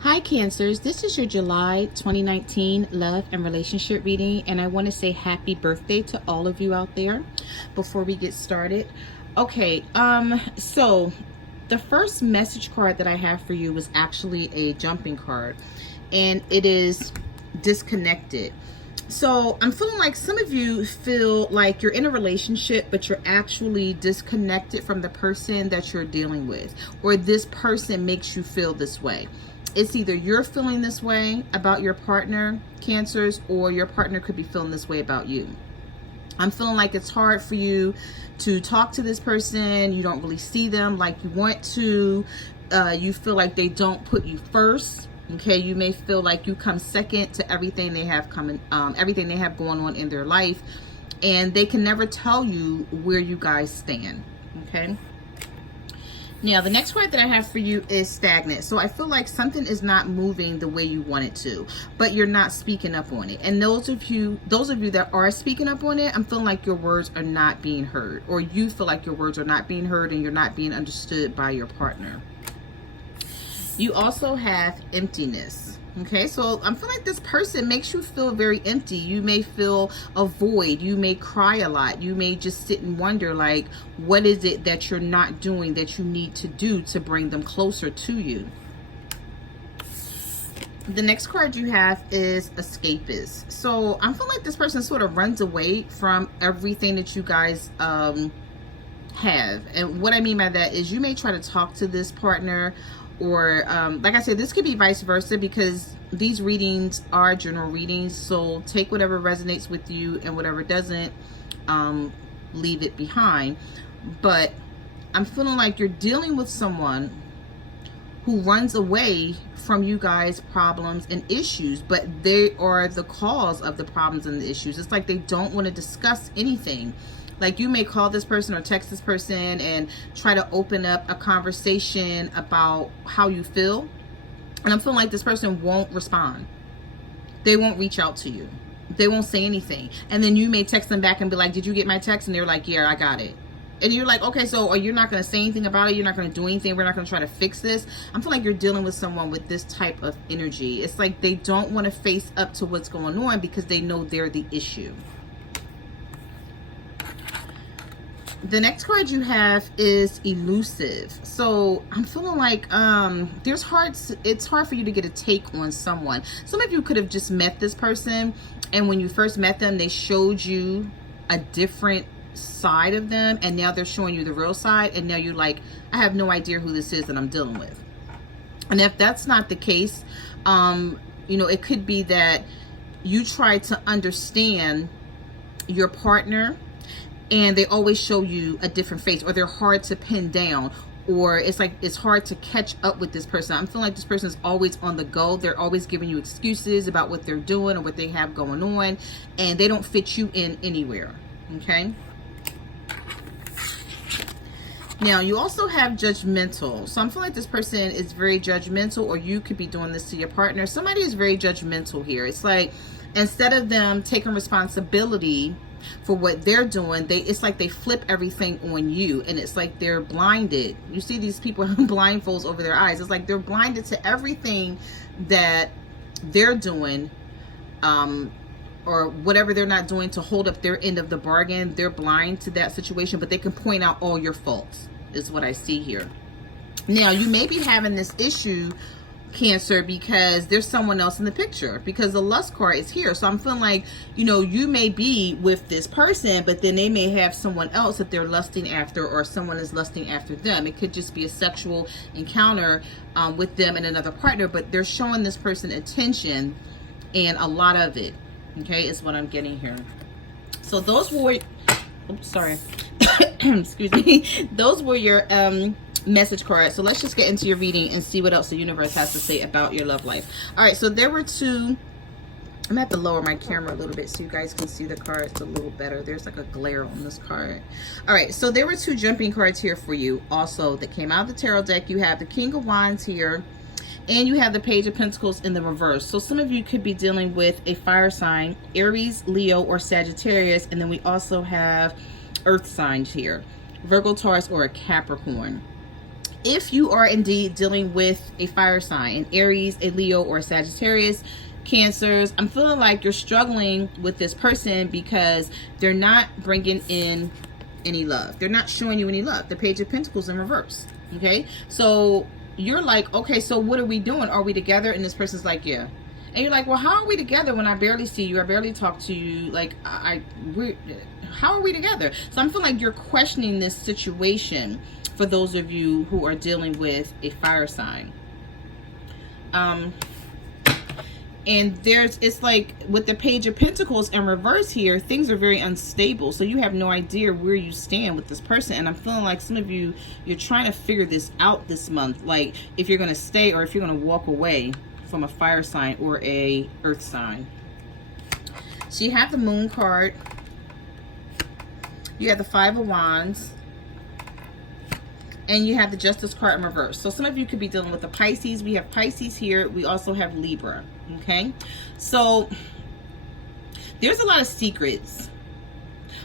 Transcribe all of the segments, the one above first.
Hi Cancers, this is your July 2019 love and relationship reading, and I want to say happy birthday to all of you out there before we get started. Okay, so the first message card that I have for you was actually a jumping card, and it is disconnected. So I'm feeling like some of you feel like you're in a relationship, but you're actually disconnected from the person that you're dealing with, or this person makes you feel this way. It's either you're feeling this way about your partner, Cancers, or your partner could be feeling this way about you. I'm feeling like it's hard for you to talk to this person. You don't really see them like you want to. You feel like they don't put you first. Okay, you may feel like you come second to everything they have coming, everything they have going on in their life, and they can never tell you where you guys stand. Okay. Now, the next card that I have for you is stagnant. So I feel like something is not moving the way you want it to, but you're not speaking up on it. And those of you that are speaking up on it, I'm feeling like your words are not being heard, or you feel like your words are not being heard and you're not being understood by your partner. You also have emptiness. Okay, so I'm feeling like this person makes you feel very empty. You may feel a void. You may cry a lot. You may just sit and wonder, like, what is it that you're not doing that you need to do to bring them closer to you? The next card you have is escapist. So I'm feeling like this person sort of runs away from everything that you guys have. And what I mean by that is you may try to talk to this partner, or like I said, this could be vice versa, because these readings are general readings. So take whatever resonates with you, and whatever doesn't, leave it behind. But I'm feeling like you're dealing with someone who runs away from you guys' problems and issues, but they are the cause of the problems and the issues. It's like they don't want to discuss anything. Like, you may call this person or text this person and try to open up a conversation about how you feel. And I'm feeling like this person won't respond. They won't reach out to you. They won't say anything. And then you may text them back and be like, did you get my text? And they're like, yeah, I got it. And you're like, okay, so you're not going to say anything about it. You're not going to do anything. We're not going to try to fix this. I'm feeling like you're dealing with someone with this type of energy. It's like they don't want to face up to what's going on because they know they're the issue. The next card you have is elusive. So I'm feeling like it's hard for you to get a take on someone. Some of you could have just met this person, and when you first met them, they showed you a different side of them, and now they're showing you the real side, and now you're like, I have no idea who this is that I'm dealing with. And if that's not the case, it could be that you try to understand your partner, and they always show you a different face, or they're hard to pin down, or it's like it's hard to catch up with this person. I'm feeling like this person is always on the go. They're always giving you excuses about what they're doing or what they have going on, and they don't fit you in anywhere. Okay. Now, you also have judgmental. So I'm feeling like this person is very judgmental, or you could be doing this to your partner. Somebody is very judgmental here. It's like, instead of them taking responsibility for what they're doing, it's like they flip everything on you, and it's like they're blinded. You see these people have blindfolds over their eyes. It's like they're blinded to everything that they're doing, or whatever they're not doing to hold up their end of the bargain. They're blind to that situation, but they can point out all your faults, is what I see here. Now, you may be having this issue, Cancer, because there's someone else in the picture, because the lust card is here. So I'm feeling like, you may be with this person, but then they may have someone else that they're lusting after, or someone is lusting after them. It could just be a sexual encounter with them and another partner, but they're showing this person attention, and a lot of it, okay, is what I'm getting here. So those were, oops, sorry, excuse me, those were your message card. So let's just get into your reading and see what else the universe has to say about your love life. All right, so there were two. I'm gonna have to lower my camera a little bit so you guys can see the cards a little better. There's like a glare on this card. All right, so there were two jumping cards here for you also that came out of the tarot deck. You have the King of Wands here, and you have the Page of Pentacles in the reverse. So some of you could be dealing with a fire sign, Aries, Leo, or Sagittarius, and then we also have earth signs here, Virgo, Taurus, or a Capricorn. if you are indeed dealing with a fire sign, an Aries, a Leo, or a Sagittarius, Cancers, I'm feeling like you're struggling with this person because they're not bringing in any love. They're not showing you any love. The Page of Pentacles in reverse. Okay, so you're like, okay, so what are we doing? Are we together? And this person's like, yeah. And you're like, well, how are we together when I barely see you? I barely talk to you. Like, how are we together? So I'm feeling like you're questioning this situation for those of you who are dealing with a fire sign. And it's like with the Page of Pentacles in reverse here, things are very unstable. So you have no idea where you stand with this person. And I'm feeling like some of you, you're trying to figure this out this month. Like if you're going to stay or if you're going to walk away from a fire sign or a earth sign. So you have the Moon card. You have the Five of Wands. And you have the Justice card in reverse. So some of you could be dealing with the Pisces. We have Pisces here. We also have Libra. Okay. So there's a lot of secrets.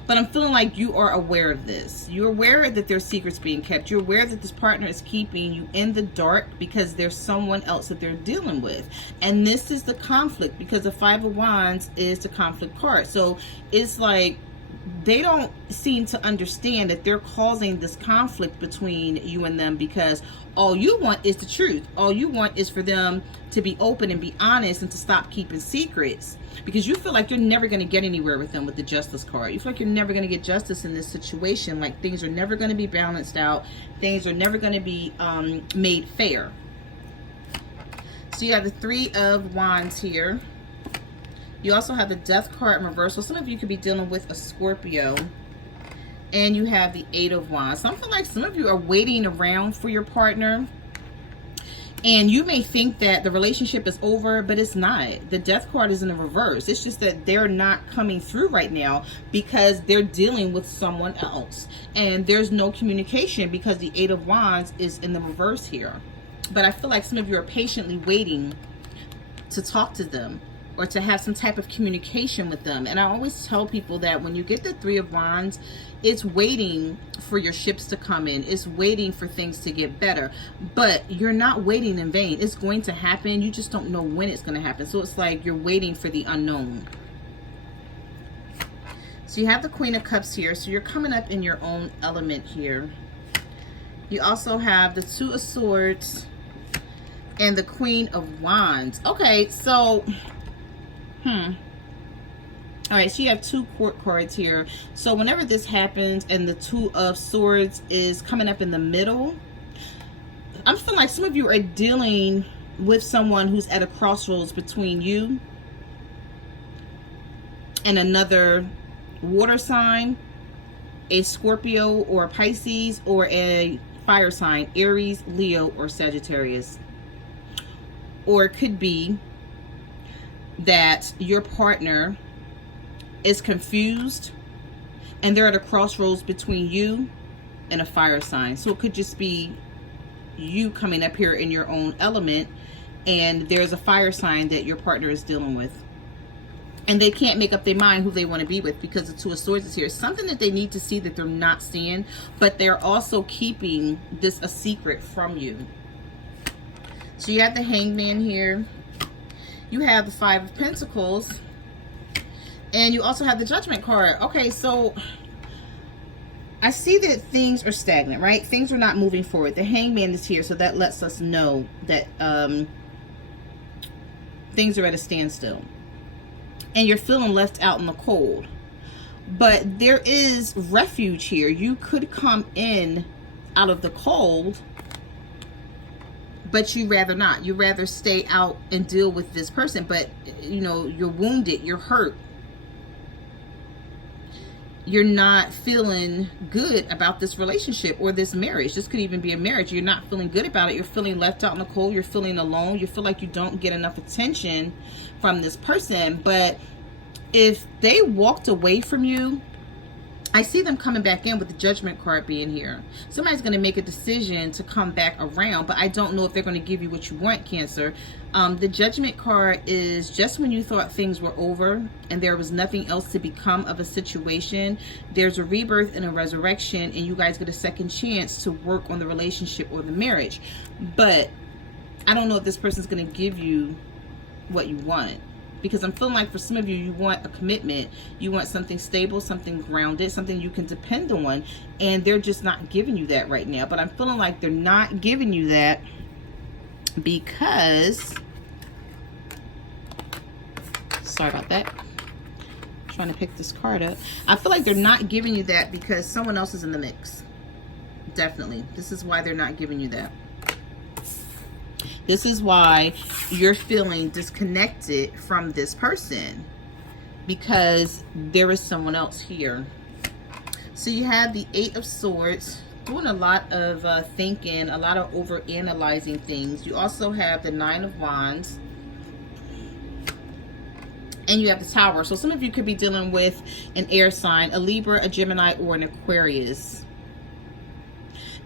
But I'm feeling like you are aware of this. You're aware that there's secrets being kept. You're aware that this partner is keeping you in the dark because there's someone else that they're dealing with. And this is the conflict because the Five of Wands is the conflict card. So it's like they don't seem to understand that they're causing this conflict between you and them because all you want is the truth. All you want is for them to be open and be honest and to stop keeping secrets because you feel like you're never going to get anywhere with them with the Justice card. You feel like you're never going to get justice in this situation. Like things are never going to be balanced out. Things are never going to be made fair. So you have the Three of Wands here. You also have the Death card in reverse. So some of you could be dealing with a Scorpio. And you have the Eight of Wands. So I feel like some of you are waiting around for your partner. And you may think that the relationship is over, but it's not. The Death card is in the reverse. It's just that they're not coming through right now because they're dealing with someone else. And there's no communication because the Eight of Wands is in the reverse here. But I feel like some of you are patiently waiting to talk to them or to have some type of communication with them. And I always tell people that when you get the Three of Wands, it's waiting for your ships to come in. It's waiting for things to get better. But you're not waiting in vain. It's going to happen. You just don't know when it's going to happen. So it's like you're waiting for the unknown. So you have the Queen of Cups here. So you're coming up in your own element here. You also have the Two of Swords and the Queen of Wands. Okay, so all right, so you have two court cards here. So whenever this happens and the Two of Swords is coming up in the middle, I'm feeling like some of you are dealing with someone who's at a crossroads between you and another water sign, a Scorpio or a Pisces, or a fire sign, Aries, Leo, or Sagittarius. Or it could be that your partner is confused and they're at a crossroads between you and a fire sign. So it could just be you coming up here in your own element and there's a fire sign that your partner is dealing with. And they can't make up their mind who they want to be with because the Two of Swords is here. It's something that they need to see that they're not seeing, but they're also keeping this a secret from you. So you have the Hangman here. You have the Five of Pentacles. And you also have the Judgment card. Okay, so I see that things are stagnant, right? Things are not moving forward. The Hangman is here, so that lets us know that things are at a standstill. And you're feeling left out in the cold. But there is refuge here. You could come in out of the cold, but you rather not. You rather stay out and deal with this person. But, you know, you're wounded. You're hurt. You're not feeling good about this relationship or this marriage. This could even be a marriage. You're not feeling good about it. You're feeling left out in the cold. You're feeling alone. You feel like you don't get enough attention from this person. But if they walked away from you I see them coming back in with the Judgment card being here. Somebody's going to make a decision to come back around, but I don't know if they're going to give you what you want, Cancer. The Judgment card is just when you thought things were over and there was nothing else to become of a situation, there's a rebirth and a resurrection, and you guys get a second chance to work on the relationship or the marriage. But I don't know if this person's going to give you what you want. Because I'm feeling like for some of you, you want a commitment. You want something stable, something grounded, something you can depend on. And they're just not giving you that right now. But I'm feeling like they're not giving you that because... Sorry about that. I'm trying to pick this card up. I feel like they're not giving you that because someone else is in the mix. Definitely. This is why they're not giving you that. This is why you're feeling disconnected from this person, because there is someone else here. So you have the Eight of Swords, doing a lot of thinking, a lot of over-analyzing things. You also have the Nine of Wands. And you have the Tower. So some of you could be dealing with an air sign, a Libra, a Gemini, or an Aquarius.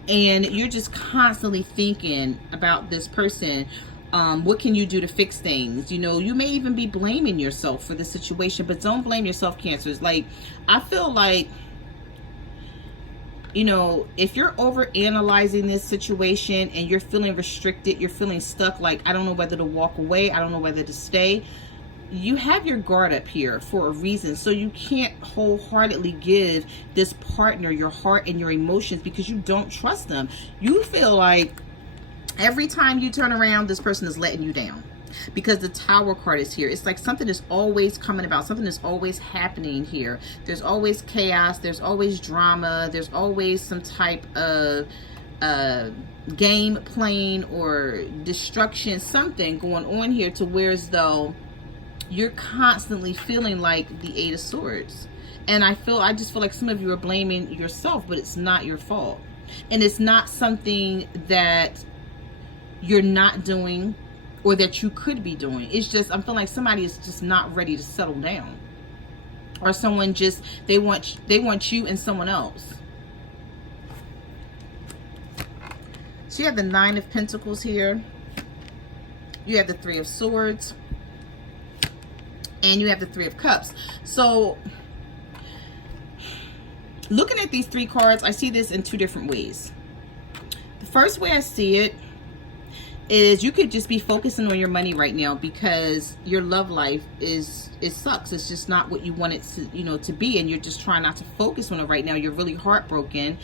And you're just constantly thinking about this person. What can you do to fix things? You know, you may even be blaming yourself for the situation, but don't blame yourself, Cancers. Like, I feel like, you know, if you're over analyzing this situation and you're feeling restricted, you're feeling stuck, like, I don't know whether to walk away, I don't know whether to stay, you have your guard up here for a reason. So you can't wholeheartedly give this partner your heart and your emotions because you don't trust them. You feel like every time you turn around, this person is letting you down, because the Tower card is here. It's like something is always coming about, something is always happening here. There's always chaos, there's always drama, there's always some type of game playing or destruction, something going on here, to where as though you're constantly feeling like the Eight of Swords. And I just feel like some of you are blaming yourself, but it's not your fault. And it's not something that you're not doing or that you could be doing. It's just, I'm feeling like somebody is just not ready to settle down. Or someone just, they want you and someone else. So you have the Nine of Pentacles here. You have the Three of Swords. And you have the Three of Cups. So looking at these three cards, I see this in two different ways. The first way I see it is you could just be focusing on your money right now because your love life it sucks. It's just not what you want it to, you know, to be, and you're just trying not to focus on it right now. You're really heartbroken.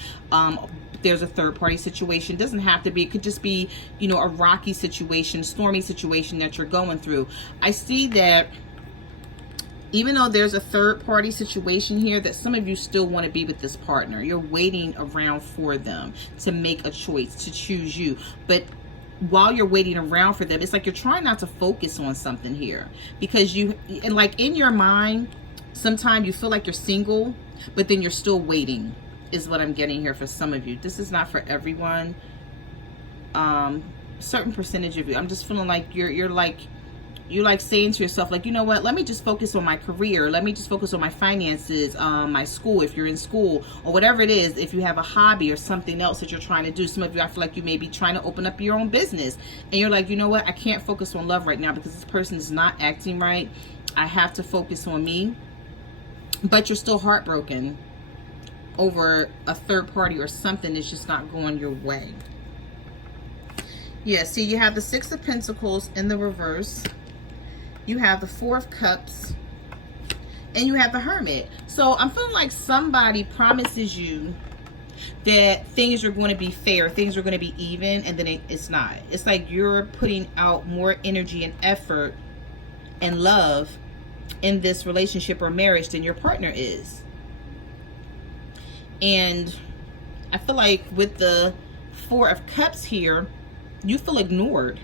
There's a third party situation. It doesn't have to be. It could just be, you know, a rocky situation, stormy situation that you're going through. I see that even though there's a third party situation here, that some of you still want to be with this partner. You're waiting around for them to make a choice, to choose you. But while you're waiting around for them, it's like you're trying not to focus on something here, because and like in your mind, sometimes you feel like you're single, but then you're still waiting, is what I'm getting here for some of you. This is not for everyone. Certain percentage of you, I'm just feeling like you're like saying to yourself, like, you know what, let me just focus on my career, let me just focus on my finances, my school, if you're in school, or whatever it is, if you have a hobby or something else that you're trying to do. Some of you, I feel like you may be trying to open up your own business, and you're like, you know what, I can't focus on love right now because this person is not acting right. I have to focus on me. But you're still heartbroken over a third party or something that's just not going your way. Yeah, see, you have the Six of Pentacles in the reverse. You have the Four of Cups, and you have the Hermit. So I'm feeling like somebody promises you that things are going to be fair, things are going to be even, and then it's not. It's like you're putting out more energy and effort and love in this relationship or marriage than your partner is. And I feel like with the Four of Cups here, you feel ignored.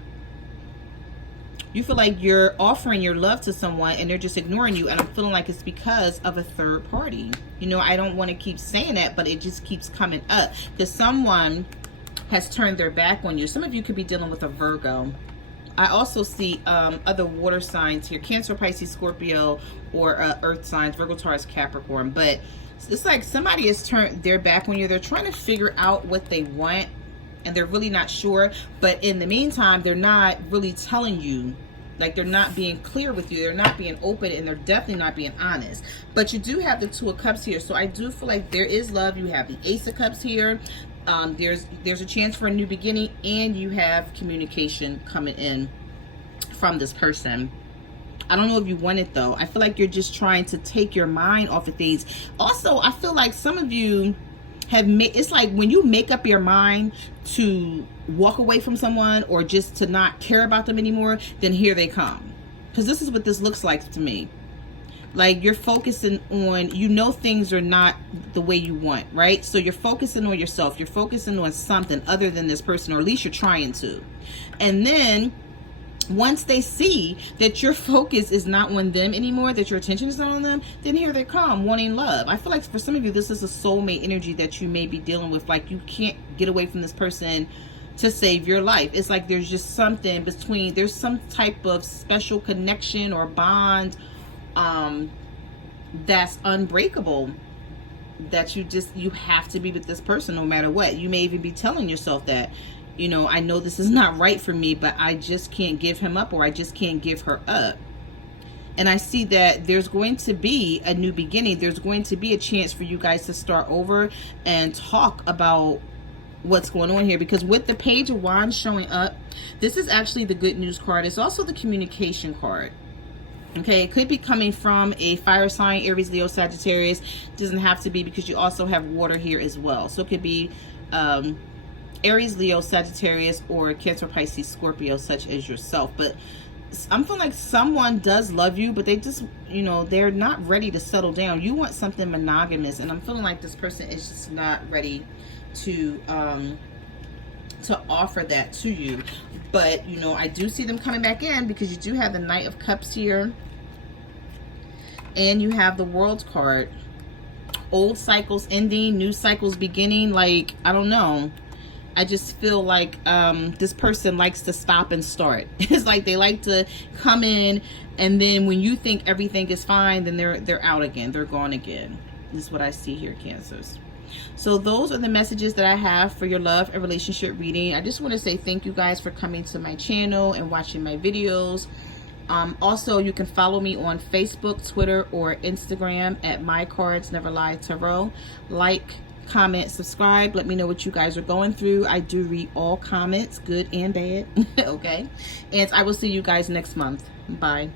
You feel like you're offering your love to someone and they're just ignoring you. And I'm feeling like it's because of a third party. You know, I don't want to keep saying that, but it just keeps coming up. Because someone has turned their back on you. Some of you could be dealing with a Virgo. I also see other water signs here. Cancer, Pisces, Scorpio, or earth signs. Virgo, Taurus, Capricorn. But It's like somebody has turned their back on you. They're trying to figure out what they want, and they're really not sure. But in the meantime, they're not really telling you. Like, they're not being clear with you. They're not being open, and they're definitely not being honest. But you do have the Two of Cups here. So I do feel like there is love. You have the Ace of Cups here. There's a chance for a new beginning, and you have communication coming in from this person. I don't know if you want it, though. I feel like you're just trying to take your mind off of things. Also, I feel like some of you have made, it's like when you make up your mind to walk away from someone or just to not care about them anymore, then here they come. Because this is what this looks like to me. Like, you're focusing on, you know, things are not the way you want, right? So you're focusing on yourself. You're focusing on something other than this person, or at least you're trying to. And then once they see that your focus is not on them anymore, that your attention is not on them, then here they come, wanting love. I feel like for some of you, this is a soulmate energy that you may be dealing with. Like, you can't get away from this person to save your life. It's like there's just something between, there's some type of special connection or bond that's unbreakable, that you have to be with this person no matter what. You may even be telling yourself that, you know, I know this is not right for me, but I just can't give him up, or I just can't give her up. And I see that there's going to be a new beginning. There's going to be a chance for you guys to start over and talk about what's going on here. Because with the Page of Wands showing up, this is actually the good news card. It's also the communication card. Okay, it could be coming from a fire sign, Aries, Leo, Sagittarius. It doesn't have to be, because you also have water here as well. So it could be Aries, Leo, Sagittarius, or Cancer, Pisces, Scorpio, such as yourself. But I'm feeling like someone does love you, but they just, you know, they're not ready to settle down. You want something monogamous, and I'm feeling like this person is just not ready to offer that to you. But, you know, I do see them coming back in, because you do have the Knight of Cups here, and you have the World card. Old cycles ending, new cycles beginning. Like, I don't know. I just feel like this person likes to stop and start. It's like they like to come in, and then when you think everything is fine, then they're out again. They're gone again. This is what I see here, Cancers. So those are the messages that I have for your love and relationship reading. I just want to say thank you guys for coming to my channel and watching my videos. Also, you can follow me on Facebook, Twitter, or Instagram at My Cards Never Lie Tarot. Like, comment, subscribe. Let me know what you guys are going through. I do read all comments, good and bad. Okay, and I will see you guys next month. Bye.